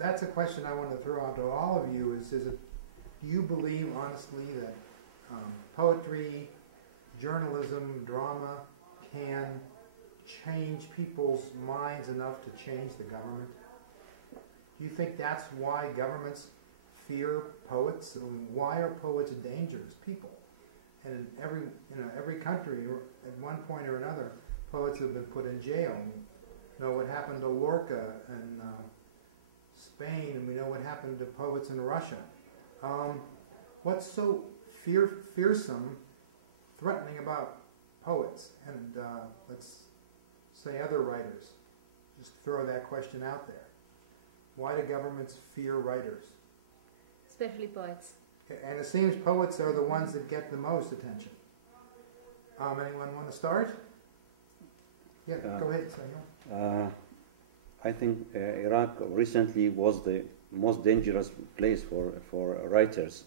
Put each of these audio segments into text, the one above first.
that's a question I want to throw out to all of you. Do you believe honestly that poetry, journalism, drama can change people's minds enough to change the government? Do you think that's why governments fear poets? Why are poets dangerous people? And in every country, at one point or another, poets have been put in jail. We know what happened to Lorca in Spain, and we know what happened to poets in Russia. What's so fearsome, threatening about poets, and let's say other writers? Just throw that question out there. Why do governments fear writers? Especially poets. And it seems poets are the ones that get the most attention. Anyone want to start? Yeah, go ahead, Samuel. I think Iraq recently was the most dangerous place for writers.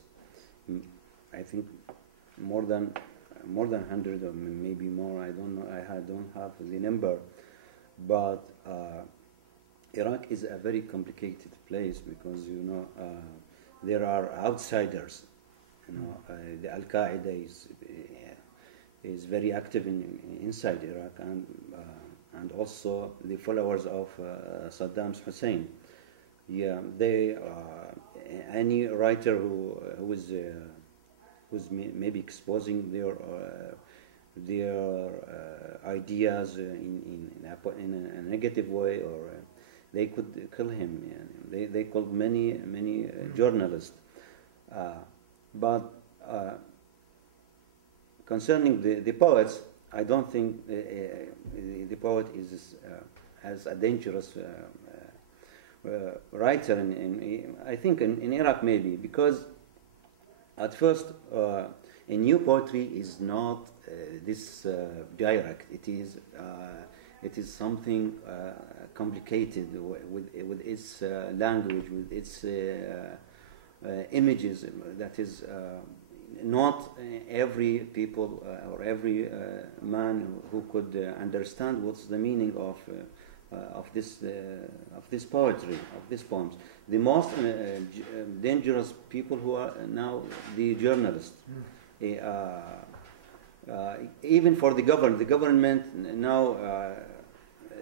I think more than 100 or maybe more. I don't know. I don't have the number, but Iraq is a very complicated place because there are outsiders. The Al Qaeda is very active inside Iraq, and also the followers of Saddam Hussein. Yeah, they any writer who's maybe exposing their ideas in a negative way, or they could kill him. Yeah. They killed many journalists. But concerning the poets, I don't think the poet is as a dangerous writer. I think in Iraq maybe, because at first a new poetry is not this direct. It is something complicated with its language, with its images. That is not every people or every man who could understand what's the meaning of this poetry, of these poems. The most dangerous people who are now the journalists. Even for the government now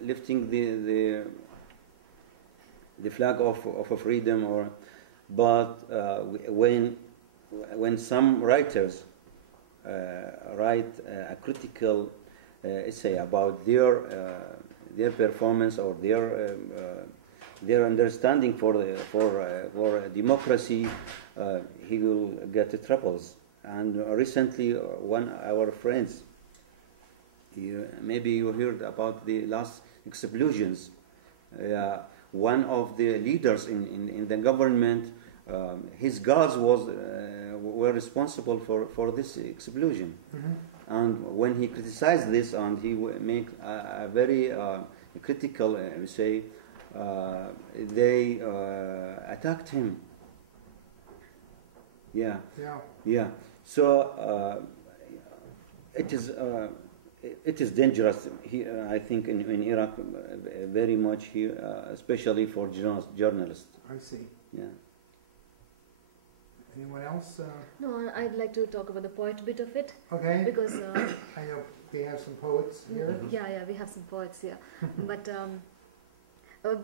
lifting the flag of freedom, but when some writers write a critical essay about their performance or their understanding for democracy, he will get troubles. And recently, one of our friends, maybe you heard about the last explosions. One of the leaders in the government, his guards were responsible for this explosion. Mm-hmm. And when he criticized this, and he made a very critical, they attacked him. Yeah. So it is dangerous here, I think, in Iraq, very much here, especially for journalists. I see. Yeah. Anyone else? No, I'd like to talk about the poet bit of it. Okay. Because I know we have some poets here. Yeah, we have some poets here. But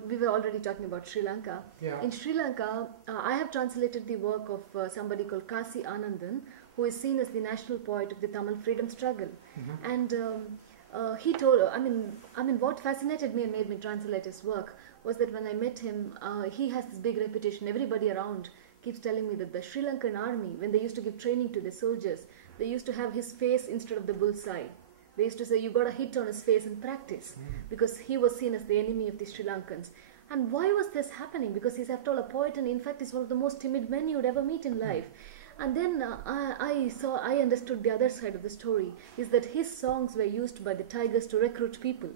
we were already talking about Sri Lanka. Yeah. In Sri Lanka, I have translated the work of somebody called Kasi Anandan, who is seen as the national poet of the Tamil freedom struggle. Mm-hmm. And he told, I mean, what fascinated me and made me translate his work was that when I met him, he has this big reputation. Everybody around keeps telling me that the Sri Lankan army, when they used to give training to the soldiers, they used to have his face instead of the bullseye. They used to say, you got a hit on his face in practice, because he was seen as the enemy of the Sri Lankans. And why was this happening? Because he's, after all, a poet, and in fact, he's one of the most timid men you would ever meet in life. And then I understood the other side of the story, is that his songs were used by the Tigers to recruit people.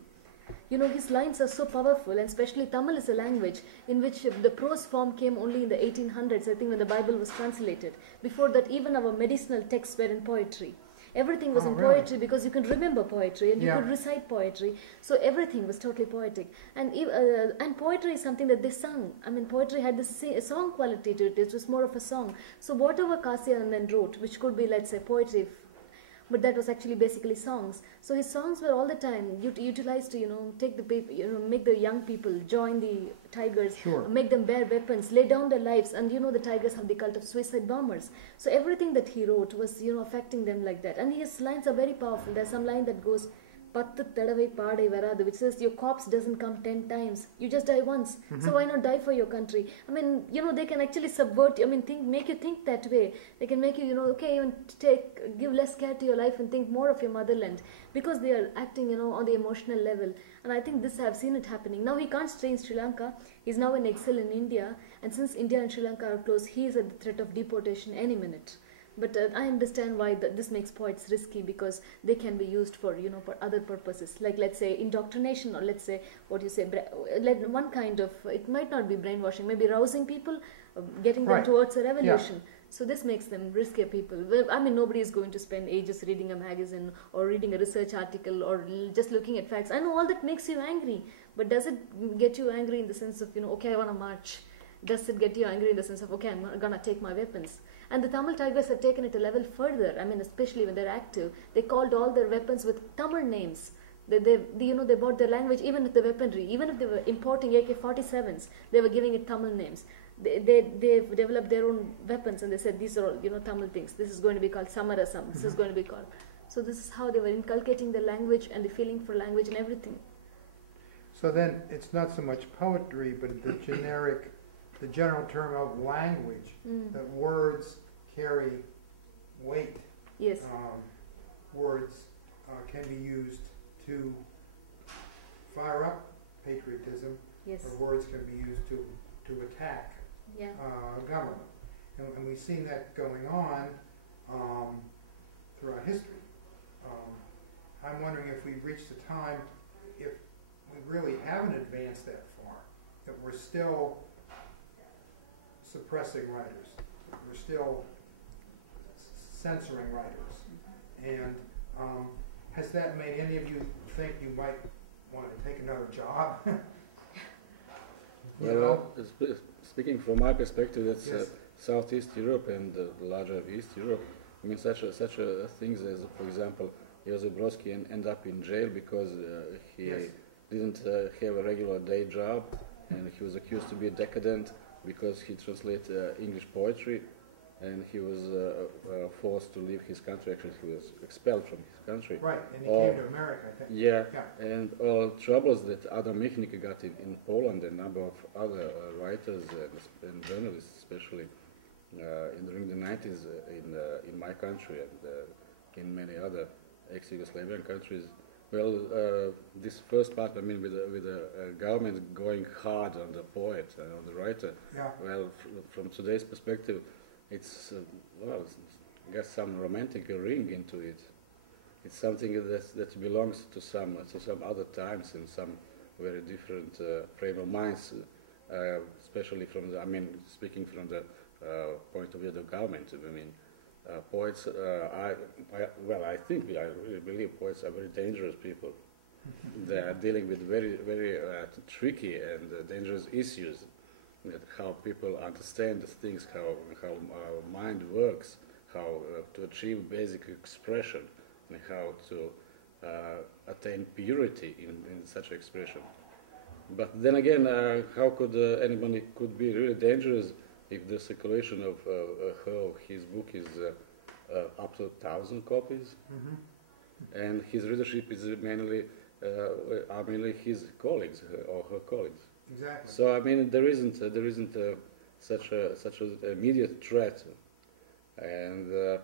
You know, his lines are so powerful, and especially Tamil is a language in which the prose form came only in the 1800s, I think, when the Bible was translated. Before that, even our medicinal texts were in poetry. Everything was Oh, in really? poetry because you can remember poetry and you Yeah. could recite poetry. So everything was totally poetic. And poetry is something that they sung. I mean, poetry had this song quality to it. It was more of a song. So whatever Kasian then wrote, which could be, let's say, poetry, but that was actually basically songs. So his songs were all the time utilized to, take the people, make the young people join the tigers, Sure. make them bear weapons, lay down their lives. And the tigers have the cult of suicide bombers. So everything that he wrote was, affecting them like that. And his lines are very powerful. There's some line that goes, "Pattu tadavai paadai varadu," which says your corpse doesn't come 10 times. You just die once. So why not die for your country? I mean, they can actually subvert, make you think that way. They can make you, okay, even give less care to your life and think more of your motherland, because they are acting, on the emotional level. And I think I've seen it happening. Now he can't stay in Sri Lanka. He's now in exile in India. And since India and Sri Lanka are close, he is at the threat of deportation any minute. But I understand why this makes poets risky, because they can be used for, for other purposes. Like, let's say, indoctrination, or let's say, one kind of, it might not be brainwashing, maybe rousing people, getting them Right. towards a revolution. So this makes them riskier people. Well, I mean, nobody is going to spend ages reading a magazine or reading a research article or just looking at facts. I know all that makes you angry, but does it get you angry in the sense of, okay, I want to march? Does it get you angry in the sense of, okay, I'm going to take my weapons? And the Tamil Tigers have taken it a level further. I mean, especially when they're active, they called all their weapons with Tamil names. They bought their language, even with the weaponry. Even if they were importing AK-47s, they were giving it Tamil names. They've developed their own weapons, and they said these are all, Tamil things. This is going to be called Samarasam. This is going to be called. So this is how they were inculcating the language and the feeling for language and everything. So then it's not so much poetry, but the general term of language, that words carry weight. Yes. Words can be used to fire up patriotism, Yes. or words can be used to attack Yeah. government. And we've seen that going on throughout history. I'm wondering if we've reached a time, if we really haven't advanced that far, that we're still suppressing writers, we're still censoring writers. And has that made any of you think you might want to take another job? Speaking from my perspective, that's Yes. Southeast Europe and larger East Europe. I mean, such a things as, for example, Josip Brodsky ended up in jail because he Yes. didn't have a regular day job, and he was accused to be decadent because he translated English poetry, and he was forced to leave his country. Actually, he was expelled from his country. Right, and he Oh. came to America, I think. Yeah, Yeah. and all troubles that Adam Michnik got in Poland, a number of other writers and journalists, especially during the 90s in my country and in many other ex-Yugoslavian countries. Well, this first part, I mean, with the government going hard on the poet and on the writer, Yeah. well, from today's perspective, it's, I guess some romantic ring into it. It's something that belongs to some other times and some very different frame of minds, especially from the, I mean, speaking from the point of view of the government. I mean, poets, I really believe poets are very dangerous people. They are dealing with very, very tricky and dangerous issues. That how people understand things, how mind works, how to achieve basic expression, and how to attain purity in such expression. But then again, how could anybody could be really dangerous if the circulation of his book is up to 1,000 copies, and his readership is mainly his colleagues or her colleagues. Exactly. So I mean, there isn't such an immediate threat, and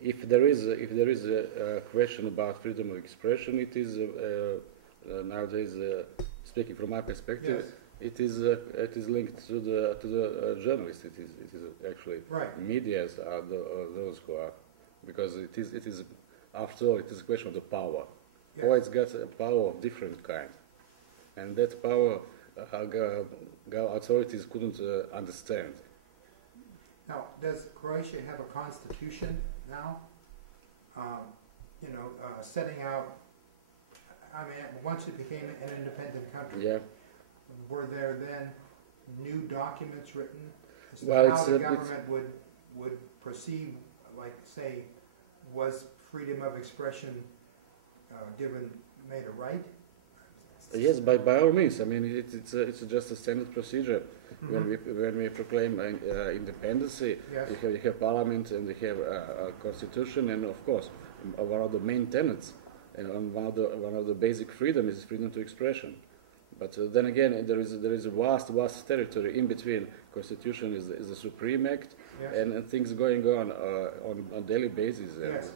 if there is a question about freedom of expression, it is nowadays, speaking from my perspective, Yes. it is linked to the journalists. It is actually Right. medias are those who are, because it is after all it is a question of the power. Yes. Poets got a power of different kind, and that power authorities couldn't understand. Now, does Croatia have a constitution now? setting out. I mean, once it became an independent country, Yeah. were there then new documents written as to Well, how it's, the it's- government would perceive, like, say, was freedom of expression made a right? Yes, by all means. I mean, it's just a standard procedure. Mhm. When we proclaim independence, Yes. you have parliament and you have a constitution, and of course, one of the main tenets and one of the basic freedom is freedom to expression. But then again, there is a vast territory in between. Constitution is the supreme act, Yes. and things going on daily basis. Yes.